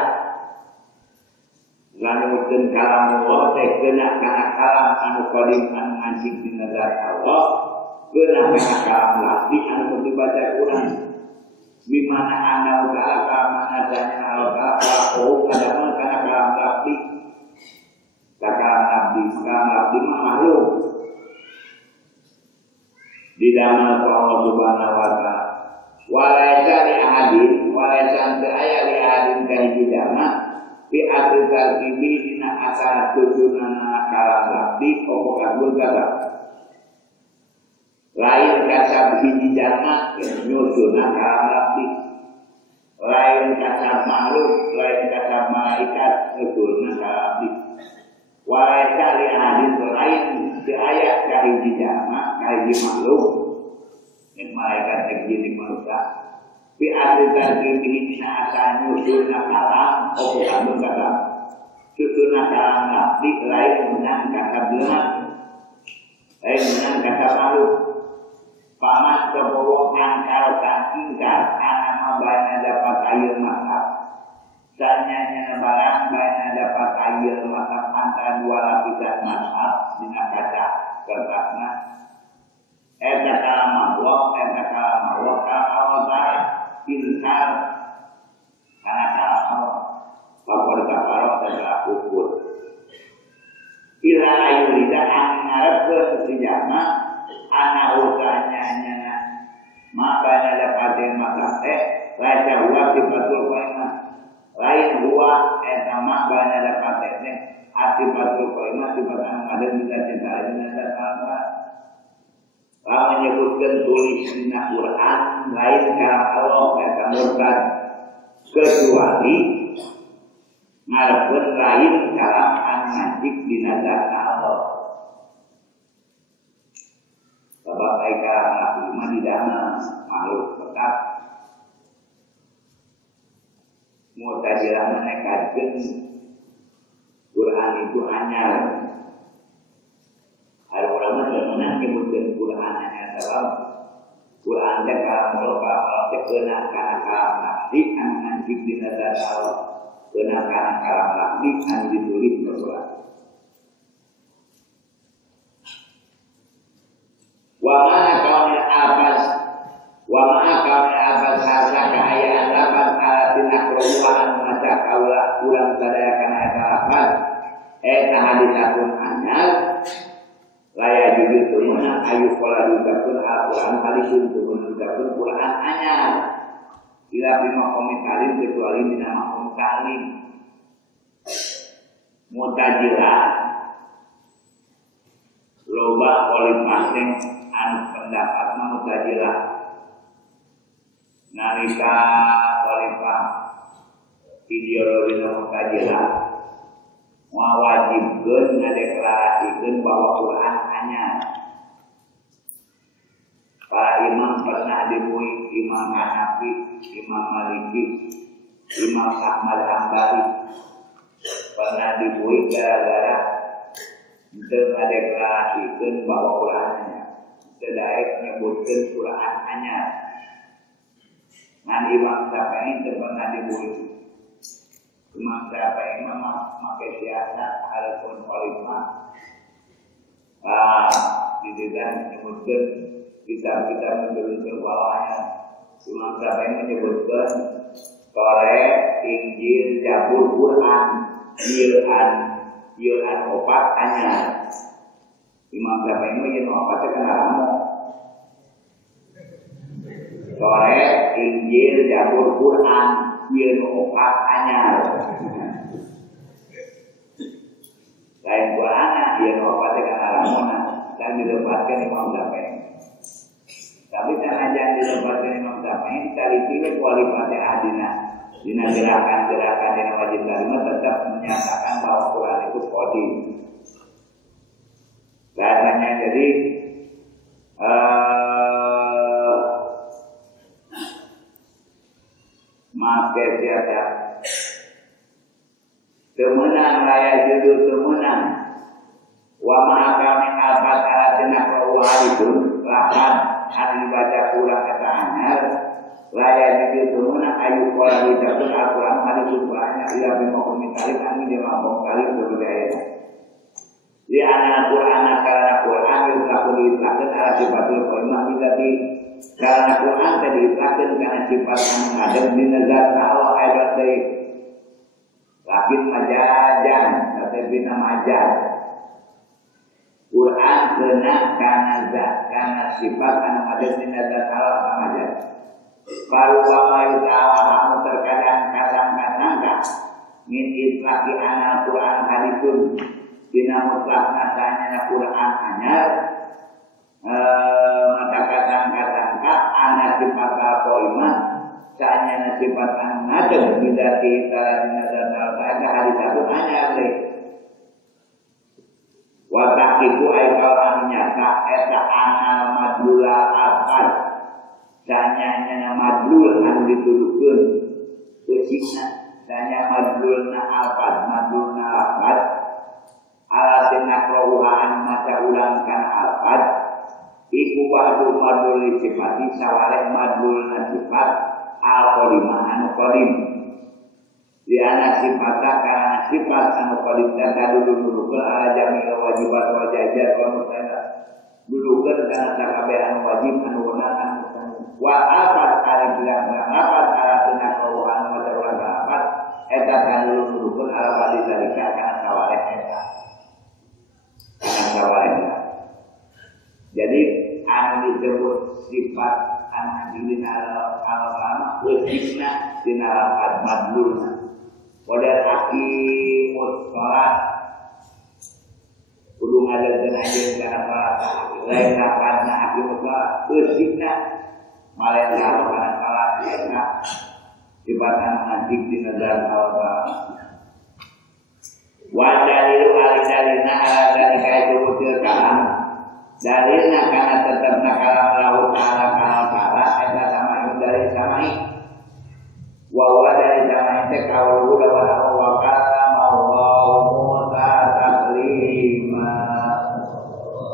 Lanukeun kalam Allah teh keuna kana kalam anu qadim anu ngancing dina zat Allah, keuna kana kalam lafzi anu dibaca urang. Di mana ana kalam manazana Allah aku kadang kana kalam lafzi. Kalam lafzi mah makhluk. Di dalam Allah Subhanahu wa taala. Walaisa li ahadin, walaisa aya li ahadin kahiji jama fi atsal ini dina asal tutunana kalam lafzi pokok kabul kata. Lain kasab hiji jama nyusuna kalam lafzi. Lain kasab makhluk, lain kasab malaikat nyusuna kalam lafzi. Walaisa li ahadin lain di ayat kahiji jama kahiji makhluk yang malaikat terjadi manusia fi atsal ini dina asal nyusuna kalam pokok kabul kata. Nyusuna kalam lafzi lain menang kasab beunang. Lain menang kasab makhluk. Paman sebuah angkar ingkar anak mabana dapat air masak. Sanyanya barang bana dapat air masak antara dua lapisan masak dina kaca kertasna. Eta kalam Allah ta'ala ingkar karena kalam Allah. Lapor kafarah adalah kufur. Ila ayurida angarepkeun si jama ana usahanya nyana maka ada pada mata raja huwa sifatul qaimah lain huwa eta maka ada pada sifatul qaimah sifat ada bisa cinta ada sama kalau menyebutkan tulis di Quran lain kalam Allah eta murtad kecuali ngarepkeun lain kalam anu ngajik dina zat Allah. Sebab kalam lafzi mah di dalam makhluk tetap Mu'tazilah menekatkan Quran itu anyar. Ada ulama yang menyebutkan Quran anyar sebab Quran teh kalam Allah teh keuna kana kalam lafzi anu ngancik dina zat Allah. Keuna kana kalam lafzi anu ditulis di Quran. Wa ma'a kaunil abad hasa kaayaan lapan alatin akrobuhan maca kaulah kurang sadaya kana eta lapan eta hadisatun anyar laya jujur tumuna ayu pola dudakun al-Quran hadisun tumuna dudakun Quran anyar ila bima komentarin kecuali dina makom kalim Mu'tazilah loba oleh paseng anu pendapat Mu'tazilah nalika khalifah ideologi Mu'tazilah mewajibkeun ngadeklarasikeun bahwa Quran anyar. Para imam pernah dibuih Imam Hanafi, Imam Maliki, Imam Ahmad Hambali pernah dibuih gara-gara untuk ngadeklarasikeun bahwa Quran anyar. Sedaek nyebutkeun Quran anyar. Ngan Imam Syafi'i pernah dibuli. Imam Syafi'i memang pakai siasat harapun khalifah. Di dalam menyebutkan kita menjelaskan bawahnya. Imam Syafi'i menyebutkan Toreh, Injil, Zabur, Quran, Yuran opat hanya. Imam Syafi'i yang opat kenal Toreh, Injil, Zabur, Quran, Yuran opat hanya. Lain Quran, Yuran opat kenal dan dilepaskan Imam Syafi'i. Tapi jangan dilepaskan Imam Syafi'i, kali ini kualitasnya adina. Dina gerakan-gerakan yang wajib kalimat tetap menyatakan bahwa Quran itu qadim. Bahasanya jadi maaf siapa temenang raya judul temenang wa ma'akami alfat alatina kawalidun lapan hari baca kurang kata anyar raya judul temenang ayu kualitasun Al-Quran hari banyak ila bimakumintari kami dia mabok kali berbudaya di anak Quran karena Quran yang takut diitlahkan ala sifatul qaimah bidati karena Quran tadi diitlahkan karena sifat yang ada di nazar Allah ayat dari lakin majajan tapi nama majaz Quran kena karena zat karena sifat yang ada di nazar Allah majaz kalau Allah ta'ala kamu terkadang kadang-kadang min itlaqi anak Quran hadithun dina mutlak nasanya Quran hanya maka kadang-kadang anak sifat al-qaimah sanya sifat an-nadam bidati taradina dan al-qaida hari satu hanya leh wa taqiqu aikal amnyata eta anal madlula al-qad sanya madlul anu ditudukkeun eusikna sanya madlulna al-qad madlulna al-qad alatina krohuhan maca ulang kan alfad iku ba'du madul sifati sawaleh madul sifat al-qalimah anu qalim liana sifata karena sifat anu qalim dan dulu ala jamil wajibat wajajar konusana dulukeun kana sakabeh anu wajib anu wenang anu wa alfad ari bilang alfad alatina krohuhan maca ulang kan alfad eta kan dulukeun ala badi dalika kana sawaleh eta jadi anu disebut sifat anu dina al-qalam wasikna dina al-madlulna wadal aqimut shalat kudu ngadeun ayeuna kana salat lain kapana aqimut shalat wasikna malen kana salat eta sifat anu ngadik dina al-qalam wa dalilu al-dalilna ala dalika itu kutil kalam dalilna karena tetap kalam Allah Ta'ala eta sama dari samai wa dari samai teh kaulu wa kalama Allah Musa taklima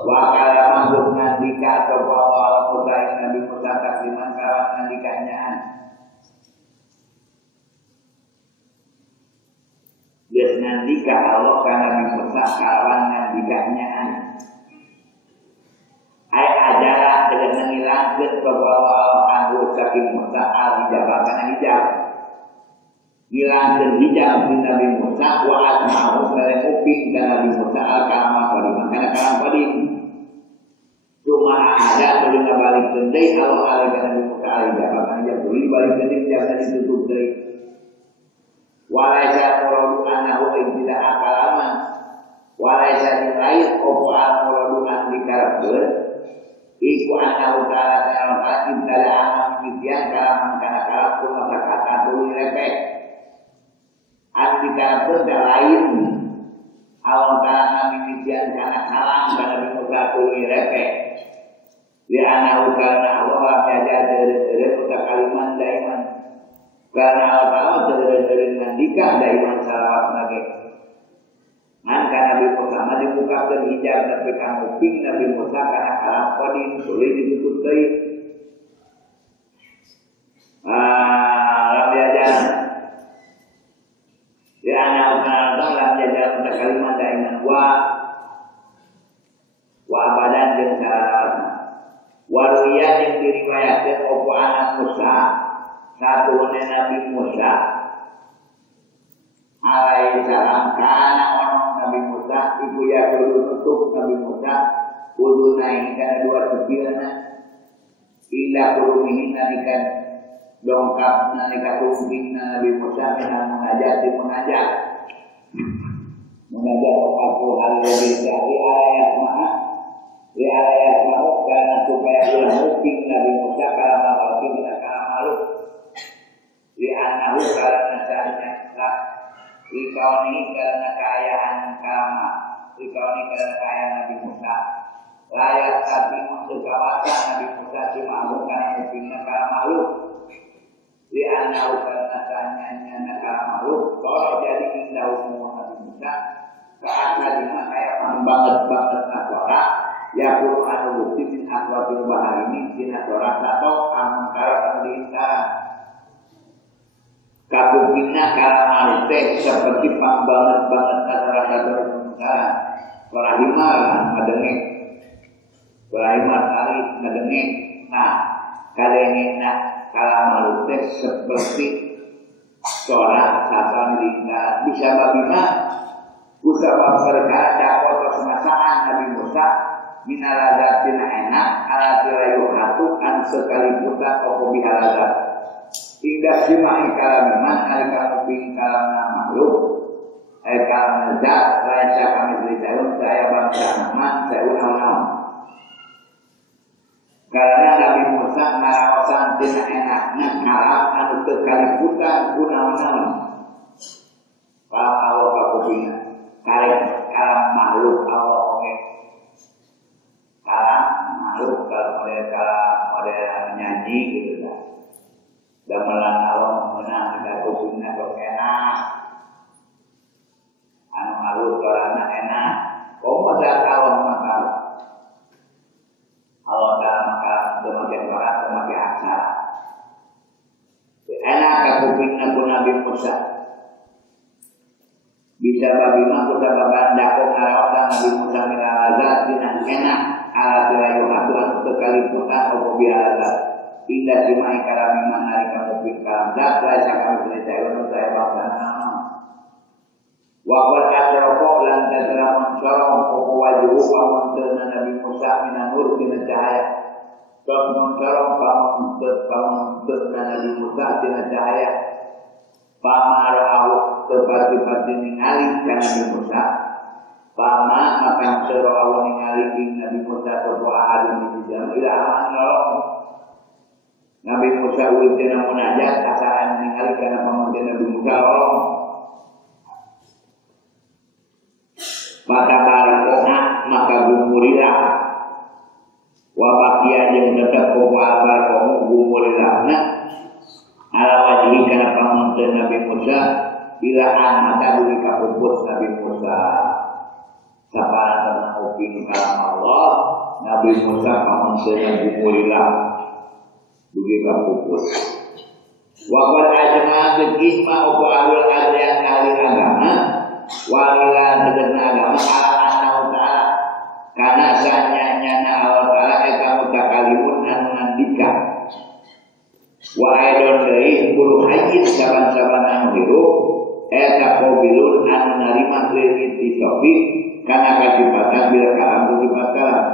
wa kalama nandika atau Allah Musa Nabi Musa takliman kalam nandikanya Bias nandika Allah karena Musa kawan nandikanya ay ajalah dengan menghilangkan bahwa Allah anggota kaki Musa al-hijabah karena hijab hilangkan hijab di Nabi Musa wa asma'u melekuping dan Nabi Musa al-kalamah kalimah karena kalam kalim cuma ada boleh balik sendiri Allah alaihi Nabi Musa al-hijabah karena hijab boleh balik sendiri jangan ditutup dari walaisa muradu annahu tidak akalaman walaisa lain opo al-muradu an dikarabkeun iku annahu ta'ala ta'ala ibtala amal mimitian kalaman kana kalapun masa kata tuli repek an dikarabkeun lain Allah ta'ala mimitian kana kalam kana bimuka tuli repek li annahu kana Allah jaja dari kalimat daiman karena Allah dari nandika ada iman salawat lagi. Maka Nabi Musa dibukakan hijab tapi kamu ping Nabi Musa karena kalam kodin sulit ditutup dari. wa abadan jeung sarana waruya yang diriwayatkan opo anak Musa satu Nabi Musa alaihi salam kana ono Nabi Musa ibu ya kudu nutup Nabi Musa kudu naik kana dua sekirana ila kudu ini nalikan dongkap nalika kumping Nabi Musa dengan mengajak aku hal lebih dari ayat maha di ayat maha karena supaya ulah mungkin Nabi Musa karena malu di anahu karena sahnya ikauni karena kekayaan kama ikauni karena kekayaan Nabi Musa layak tadi untuk kawasan Nabi Musa cuma karena mungkinnya karena malu di anahu karena sahnya karena malu kalau jadi indah umum Nabi Musa karena dia kayak banget nasora ya Quran bukti min aswabil bahar ini di nasora atau angkara pendidikan kabukina karena teh seperti banget nasora nasora perahimar ngadengin perahimar kali ngadengin nah kadengin kalau teh seperti seorang satan lingkar bisa bagaimana usah berkata foto semasaan Nabi Musa minaladatin enak ala tirayu hatu an sekaliputan opo bihalazat indah simai kalamiman alikamu bin kalamna makhluk kalamna zat laisa kami ceritaun saya bangsa nama saya unang-unang karena Nabi Musa ngarawasan tina enaknya kalam anu sekaliputan unang-unang kalau Allah kakubina kalam makhluk Allah kalam makhluk kalau model nyanyi gitu lah gamelan Allah menang tidak kubina kok enak anu makhluk karena enak kok modal Allah makal Allah dalam makal semakin berat semakin aksara enak kubina pun Nabi Musa bisa bagaimana kita berbandang arawasan Nabi Musa minalazat dengan enak ala tirayu hatuan sekali putan atau bihalazat indah simai karamiman hari kamu bingkalam zat laisa kami ceritakan saya bangsa nama wakil asroko lan terserah mencorong kopo wajuhu pamunten Nabi Musa minanur tina cahaya sok mencorong pamunten Nabi Musa tina cahaya pamaro'ahu tepat-tepat ningali kan Nabi Musa pama akan sero'ahu ningali Nabi Musa sebuah hari di jam ila aman nolong Nabi Musa ulitina munajat asaran ningali karena pamunten Nabi Musa nolong maka barakona maka gumurilah wabakia yang tetap kuwabar kamu gumurilahna ala wajhi kana pamunten Nabi Musa bila mata bumi kapupus Nabi Musa saparan uping kalam Allah Nabi Musa pamunten Nabi Murilah bumi kapupus waqad ajma ijma upo alul adyan ahli agama walila tegena agama ala anna ta'ala kana sanyanya Allah ta'ala eka mutakalimun anu nandika wa aidon dari bulu haji saban-saban anu hirup eta qabilun anu narima leuwih disobi kana kasifatan bila kalam sifat kalam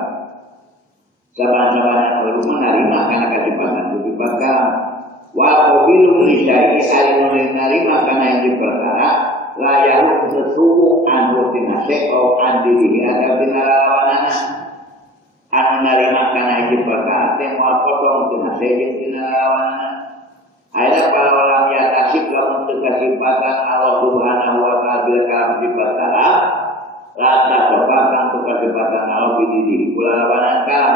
saban-saban anu hirup narima kana kasifatan sifat kalam wa qabilun lisai anu narima kana hiji perkara layak sesuhu anu tinase au andirihi atau tinalawanana anu narima kana hiji perkara teh moal potong tinase jeung tinalawanana ada para ulama yang tasik lamun teu kasifatan Allah Subhanahu wa taala bila kalam sifat kalam rasa sopatan teu kasifatan Allah bididi kulalawanan kalam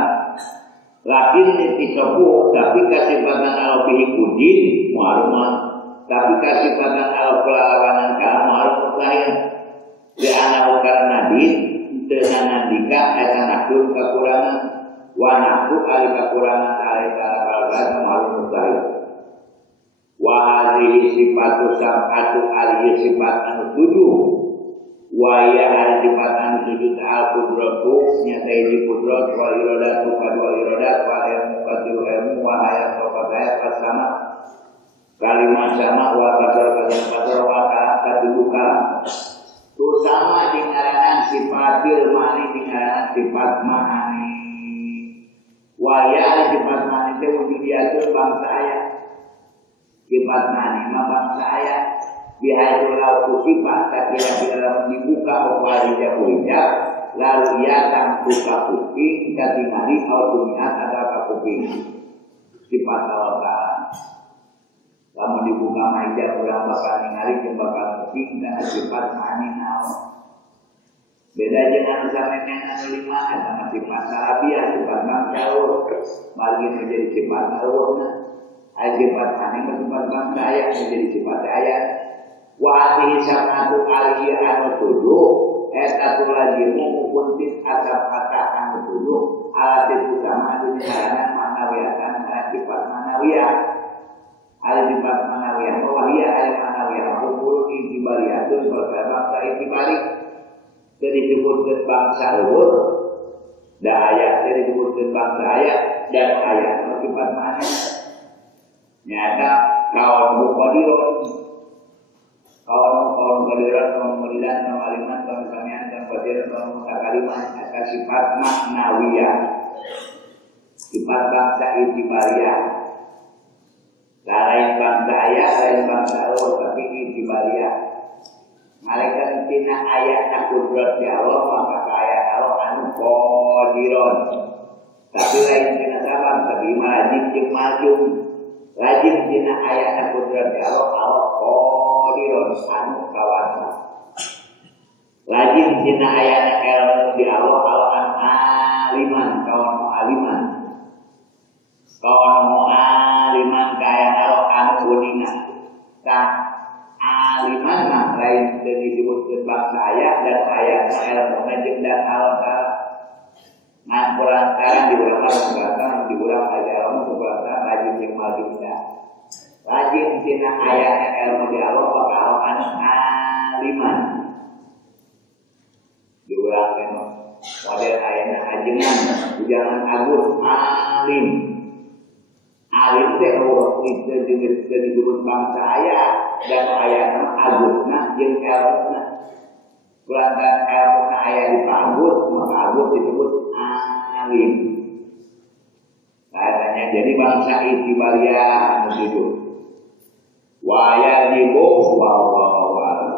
lakin disopu tapi kasifatan Allah bihi kudin mu'alumah tapi kasifatan Allah kulalawanan kalam mu'alumah lain di anak karena din dengan nandika eta nakul kekurangan wa nakul ali kekurangan ali kalawan mu'alumah lain wa hadhihi sifatu sab'atu alihi sifat anu tujuh Waya hari jembatan sujud al-qudratu nyatai di kudrat wa iradatu kadua iradat wa ilmu katiru ilmu wa hayat wa hayat sama kalimat sama wa kadar wa katiru kalam itu sama dengan sifatil mani dengan sifat mani waya sifat mani itu wujud diatur bangsa ayat sifat mani mah bangsa ayat bihayul lau sifat tak kira-kira dibuka wajah hujah lalu ia buka kuping katingali atau dunia ada kuping sifat Allah Ta'ala kamu dibuka majah orang bakal ningali bakal kuping dan sifat mani naon beda jangan sampai menan lima sama sifat salabiah sifat bangsaur bagi menjadi sifat Allah sifat mani sifat bangsa ayat menjadi sifat ayat wa atihi sabatu aliyah anu tujuh eta tulajimu kuntit asap kata anu tujuh alat itu sama dunia manawiyatan sifat manawiyah al sifat manawiyah wahiyah al manawiyah hukum itibariyatun berbangsa itibari jadi disebutkan bangsa luhur dan ayat jadi disebutkan bangsa ayat dan ayat sifat mana nyata kawan bukhadiron kawan kaliran, kawan melihat, kawan aliman, kawan kamian, kawan kodiran, kawan mutakaliman akan sifat maknawiyah sifat bangsa itibariyah lain bangsa ayat, lain bangsa Allah tapi itibariyah mereka tina ayat kudrat di Allah maka ayat Allah anu kodiron tapi lain tina sabang tapi majib jeung majum rajin tina ayat kudrat di Allah Allah kodiron anu kawasa rajin tina ayat ilmu di Allah Allah anu aliman kawan aliman kaya Allah anu uninga tak aliman mah lain disebut bangsa ayat dan ayat ilmu jeung dan Allah Ta'ala ngan perantaran di ulang di ulang aja ilmu perantaran rajin jeung majum rajin tina ayat ilmu di Allah maka Allah anu aliman diulang memang model ayatnya ajengan jangan agus alim alim teh itu disebut bangsa ayat dan ayatnya agusna jeung ilmuna kulantaran ilmuna ayat dipagus maka agus disebut alim katanya jadi bangsa itibariyah disebut wa yajibu wallahu a'lam.